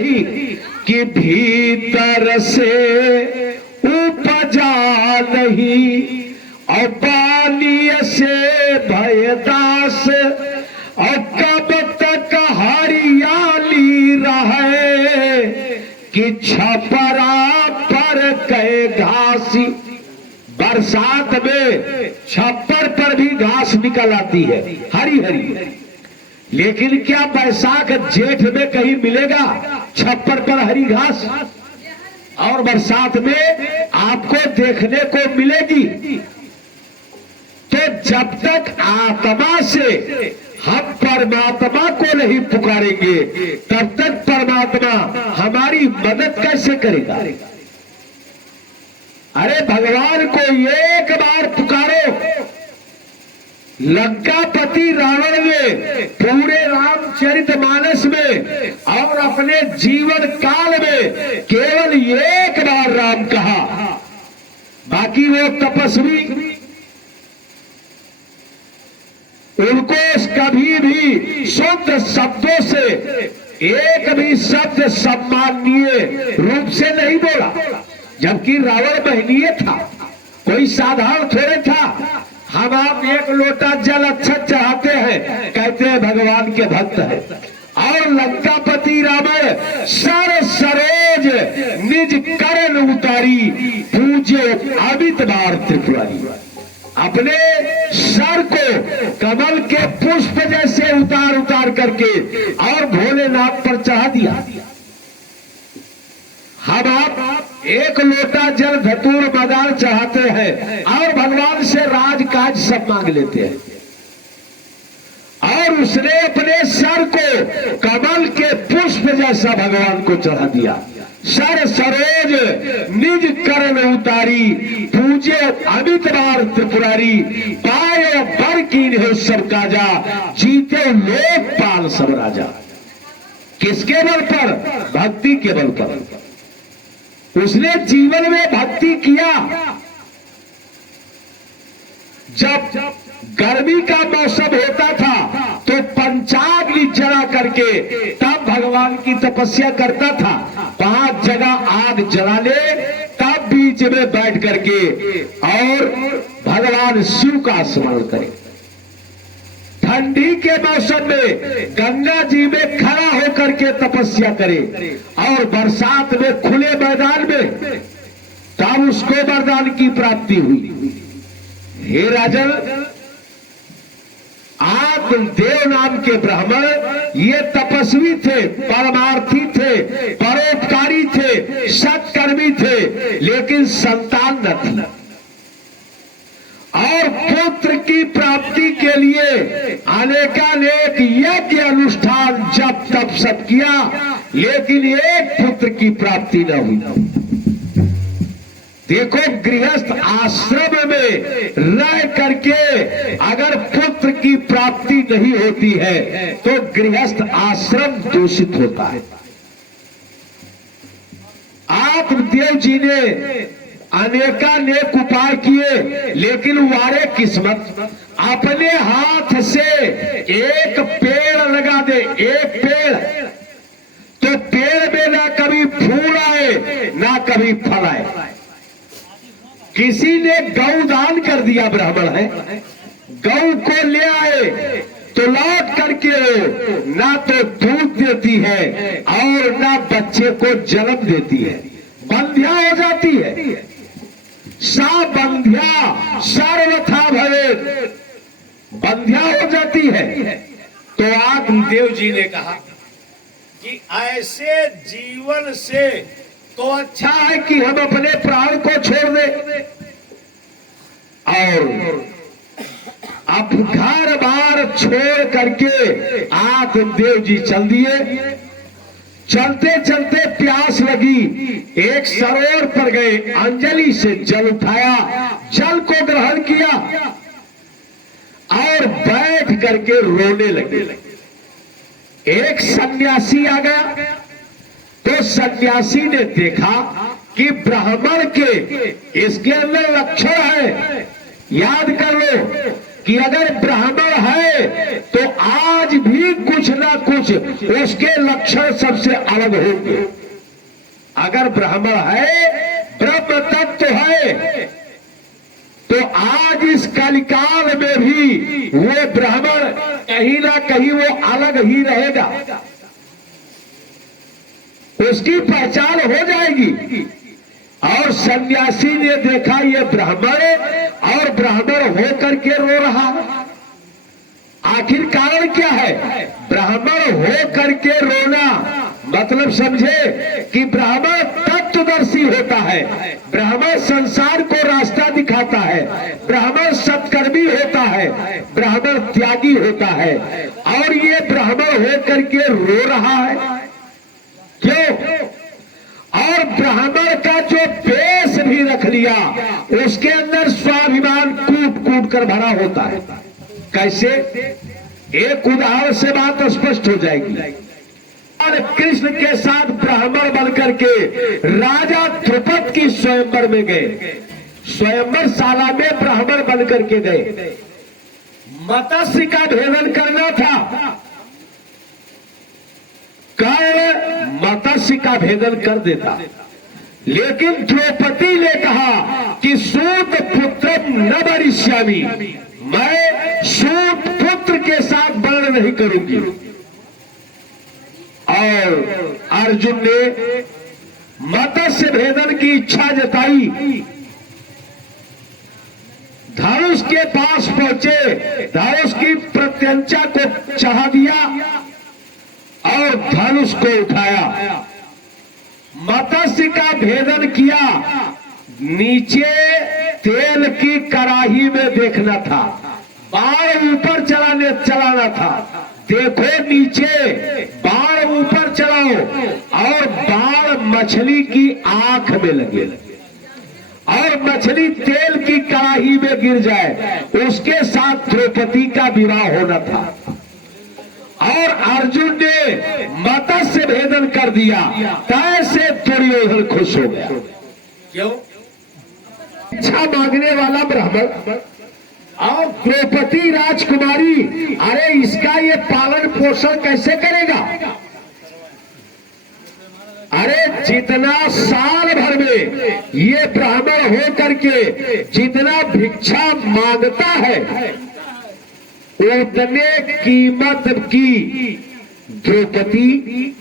कि भीतर से उपजा नहीं और पानी से भयदास और कब तक हरियाली रहे कि छपरा पर कहे घासी। बरसात में छप्पर पर भी घास निकल आती है हरी हरी, लेकिन क्या बैसाख जेठ में कहीं मिलेगा छप्पर पर हरी घास? और बरसात में आपको देखने को मिलेगी। तो जब तक आत्मा से हम परमात्मा को नहीं पुकारेंगे तब तक परमात्मा हमारी मदद कैसे करेगा? अरे भगवान को एक बार पुकारो। लंकापति रावण ने पूरे रामचरितमानस में और अपने जीवन काल में केवल एक बार राम कहा, बाकी वो तपस्वी उनको कभी भी शुद्ध शब्दों से एक भी शब्द सम्माननीय रूप से नहीं बोला, जबकि रावण महनीय था, कोई साधारण थोड़े था। हम आप एक लोटा जल अच्छा चाहते हैं, कहते हैं भगवान के भक्त हैं। और लंकापति रावण सर सरोज निज करण उतारी पूजे अमित बार त्रिपुरारी। अपने सर को कमल के पुष्प जैसे उतार उतार करके और भोलेनाथ पर चढ़ा दिया। हम आप एक लोटा जल धतूर मदार चाहते हैं और भगवान से राजकाज सब मांग लेते हैं, और उसने अपने सर को कमल के पुष्प जैसा भगवान को चढ़ा दिया। सर सरोज निज करण उतारी पूजे अमित बार त्रिपुरारी पाए बर कीन है सब काजा जीते लोकपाल सब राजा। किसके बल पर? भक्ति के बल पर। उसने जीवन में भक्ति किया। जब गर्मी का मौसम होता था तो पंचाग्नि जला करके तब भगवान की तपस्या करता था। 5 जगह आग जला ले तब बीच में बैठ करके और भगवान शिव का स्मरण करे। ठंडी के मौसम में गंगा जी में खड़ा होकर के तपस्या करे, और बरसात में खुले मैदान में तब उसको वरदान की प्राप्ति हुई। हे राजन, आत्मदेव नाम के ब्राह्मण ये तपस्वी थे, परमार्थी थे, परोपकारी थे, सत्कर्मी थे, लेकिन संतान न थी। और पुत्र की प्राप्ति के लिए अनेकानेक यज्ञ अनुष्ठान जप तप सब किया, लेकिन एक पुत्र की प्राप्ति न हुई। देखो, गृहस्थ आश्रम में रह करके अगर पुत्र की प्राप्ति नहीं होती है तो गृहस्थ आश्रम दूषित होता है। आत्मदेव जी ने अनेकानेक उपाय किए, लेकिन वारे किस्मत अपने हाथ से एक पेड़ लगा दे, एक पेड़, तो पेड़ में ना कभी फूल आए ना कभी फल आए। किसी ने गौ दान कर दिया, ब्राह्मण है, गौ को ले आए तो लौट करके ना तो दूध देती है और ना बच्चे को जन्म देती है, बंध्या हो जाती है। सा बंध्या सर्वथा भवेत्, बंध्या हो जाती है। तो आत्मदेव जी ने कहा कि ऐसे जीवन से तो अच्छा है कि हम अपने प्राण को छोड़ दें, और अब घर बार छोड़ करके आत्मदेव जी चल दिए। चलते चलते प्यास लगी, एक सरोवर पर गए, अंजलि से जल उठाया, जल को ग्रहण किया और बैठ करके रोने लगे। एक सन्यासी आ गया, तो सन्यासी ने देखा कि ब्राह्मण के इसके अंदर लक्षण है। याद कर लो कि अगर ब्राह्मण है तो आज भी कुछ ना कुछ उसके लक्षण सबसे अलग होंगे। अगर ब्राह्मण है, ब्रह्म तत्व है, तो आज इस कलिकाल में भी वो ब्राह्मण कहीं ना कहीं वो अलग ही रहेगा, उसकी पहचान हो जाएगी। और सन्यासी ने देखा ये ब्राह्मण और ब्राह्मण होकर के रो रहा, आखिर कारण क्या है? ब्राह्मण हो करके रोना मतलब समझे कि ब्राह्मण तत्वदर्शी होता है, ब्राह्मण संसार को रास्ता दिखाता है, ब्राह्मण सत्कर्मी होता है, ब्राह्मण त्यागी होता है। और ये ब्राह्मण हो करके रो रहा है, क्यों? और ब्राह्मण का जो पेश भी रख लिया, उसके अंदर स्वाभिमान कूट कूट कर भरा होता है। कैसे? एक उदाहरण से बात स्पष्ट हो जाएगी। और कृष्ण के साथ ब्राह्मण बनकर के राजा द्रुपद की स्वयंवर में गए, स्वयंवर शाला में ब्राह्मण बनकर के गए, मत्स्य का भेदन करना था। कर्ण मत्स्य का भेदन कर देता, लेकिन द्रौपदी ने कहा कि सूत पुत्रम न वरिष्यामि, मैं सूत पुत्र के साथ वर्ण नहीं करूंगी। और अर्जुन ने मत्स्य भेदन की इच्छा जताई, धनुष के पास पहुंचे, धनुष की प्रत्यंचा को चाह दिया और धनुष को उठाया, मत्स्य का भेदन किया। नीचे तेल की कड़ाही में देखना था, बाण ऊपर चलाना था। देखो नीचे, बाण ऊपर चलाओ और बाण मछली की आंख में लगे और मछली तेल की कड़ाही में गिर जाए, उसके साथ द्रौपदी का विवाह होना था। और अर्जुन ने मत्स्य भेदन कर दिया, तैसे दुर्योधन खुश हो गया। क्यों? इच्छा मांगने वाला ब्राह्मण और द्रौपदी राजकुमारी, अरे इसका ये पालन पोषण कैसे करेगा? अरे जितना साल भर में ये ब्राह्मण हो करके जितना भिक्षा मांगता है, उतने कीमत की द्रौपदी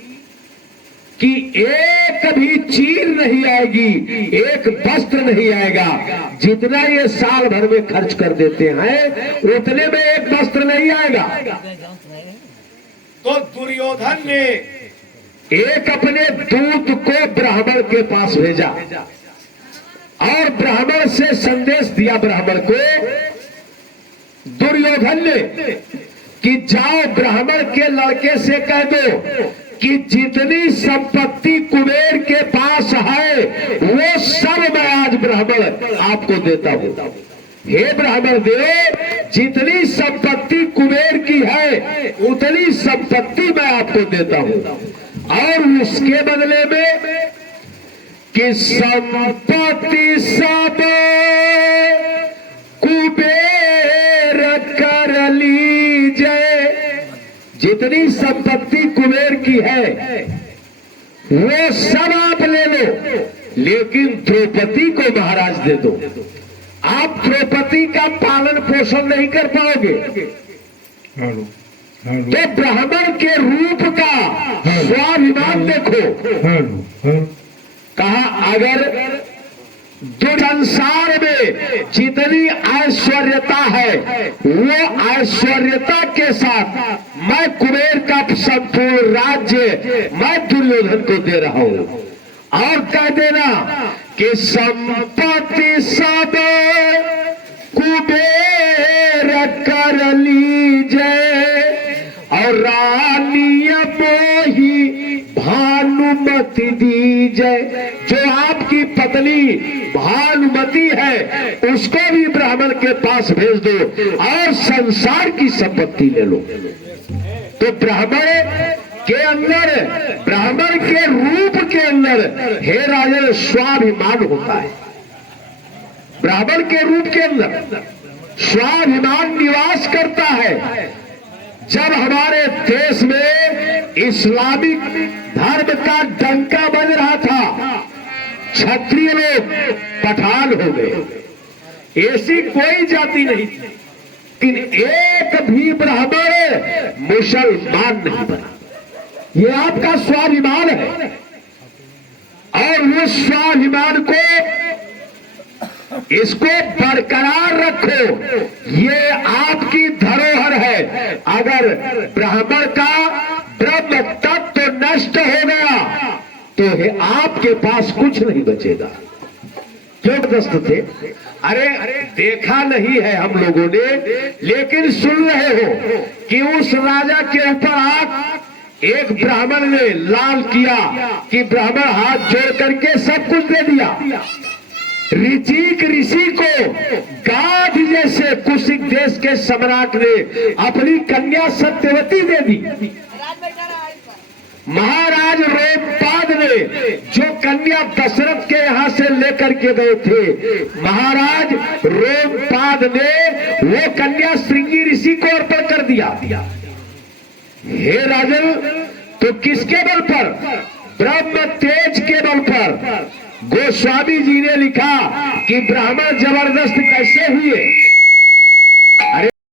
कि एक भी चीर नहीं आएगी, एक वस्त्र नहीं आएगा। जितना ये साल भर में खर्च कर देते हैं, उतने में एक वस्त्र नहीं आएगा। तो दुर्योधन ने एक अपने दूत को ब्राह्मण के पास भेजा और ब्राह्मण से संदेश दिया ब्राह्मण को, दुर्योधन ने, कि जाओ ब्राह्मण के लड़के से कह दो कि जितनी संपत्ति कुबेर के पास है वो सब मैं आज ब्राह्मण आपको देता हूं। हे ब्राह्मण देव, जितनी संपत्ति कुबेर की है उतनी संपत्ति मैं आपको देता हूं, और उसके बदले में कि संपत्ति सब कुबेर कर लीजिए। जितनी संपत्ति कुबेर की है वो सब आप ले लो, लेकिन द्रौपदी को महाराज दे दो। आप द्रौपदी का पालन पोषण नहीं कर पाओगे। तो ब्राह्मण के रूप का स्वाभिमान देखो। कहा अगर जो संसार में जितनी ऐश्वर्यता है वो ऐश्वर्यता के साथ मैं कुबेर का संपूर्ण राज्य मैं दुर्योधन को दे रहा हूं। और कह देना कि संपत्ति सब कुबेर कर लीजिए और रानी मोही भानुमति दीजिए। जो आपकी पत्नी भानुमति है उसको भी ब्राह्मण के पास भेज दो और संसार की संपत्ति ले लो। तो ब्राह्मण के अंदर, ब्राह्मण के रूप के अंदर हे राजन स्वाभिमान होता है। ब्राह्मण के रूप के अंदर स्वाभिमान निवास करता है। जब हमारे देश में इस्लामिक धर्म का डंका बज रहा था, क्षत्रिय लोग पठान हो गए। ऐसी कोई जाति नहीं थी, लेकिन एक भी ब्राह्मण मुसलमान नहीं बना। ये आपका स्वाभिमान है, और उस स्वाभिमान को, इसको बरकरार रखो। ये आपकी धरोहर है। अगर ब्राह्मण का ब्रह्म तत्व नष्ट हो गया तो आपके पास कुछ नहीं बचेगा। क्यों दस्त थे? अरे देखा नहीं है हम लोगों ने, लेकिन सुन रहे हो कि उस राजा के ऊपर आग एक ब्राह्मण ने लाल किया कि ब्राह्मण हाथ जोड़ करके सब कुछ दे दिया। ऋचिक ऋषि को गाध जैसे कुशिक देश के सम्राट ने अपनी कन्या सत्यवती दे दी। महाराज रोमपाद ने जो कन्या दशरथ के यहाँ से लेकर के गए थे, महाराज रोमपाद ने वो कन्या श्रृंगी ऋषि को अर्पण कर दिया। हे राजन, तो किसके बल पर? ब्रह्म तेज के बल पर। गोस्वामी जी ने लिखा कि ब्राह्मण जबरदस्त कैसे हुए।